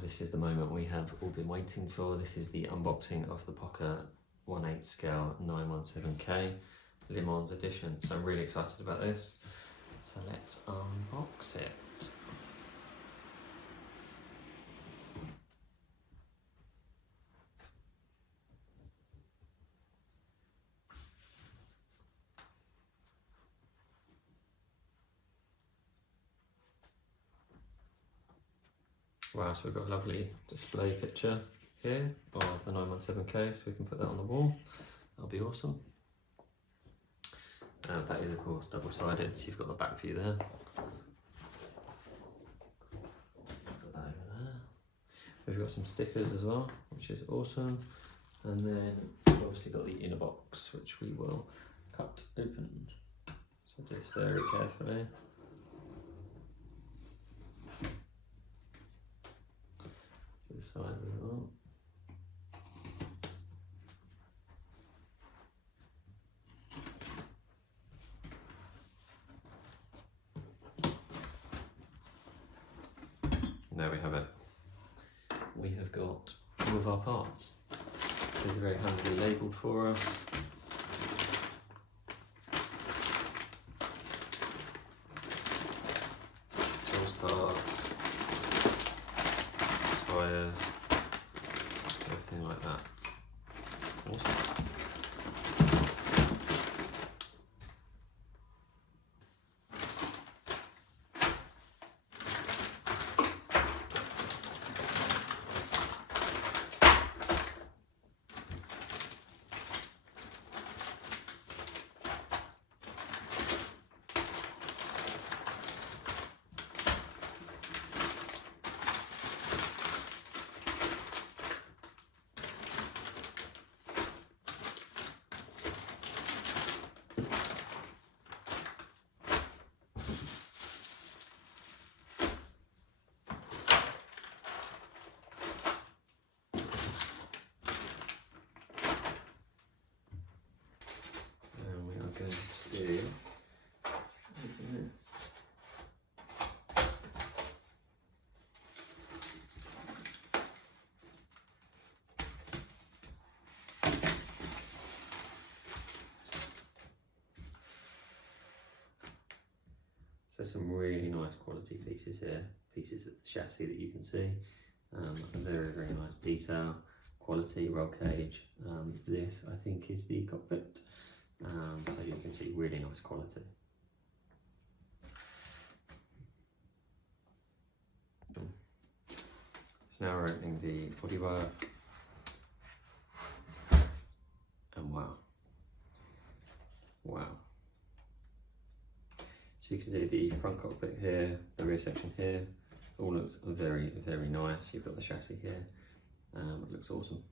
guys, this is the moment we have all been waiting for. This is the unboxing of the Pocher 1/8 scale 917K Le Mans edition. So I'm really excited about this. So let's unbox it. Wow, so we've got a lovely display picture here of the 917K, so we can put that on the wall. That'll be awesome. That is of course double-sided, so you've got the back view there. Put that over there. We've got some stickers as well, which is awesome. And then we've obviously got the inner box, which we will cut open. So do this very carefully. To the sides as well. There we have it. We have got all of our parts. These are very handily labelled for us. Tools parts, tyres, everything like that. Awesome. Going to open this. So some really nice quality pieces here, pieces of the chassis that you can see, very nice detail, quality, roll cage. This I think is the cockpit. So you can see really nice quality. So now we're opening the bodywork, and wow. So you can see the front cockpit here, the rear section here, all looks very nice. You've got the chassis here, it looks awesome.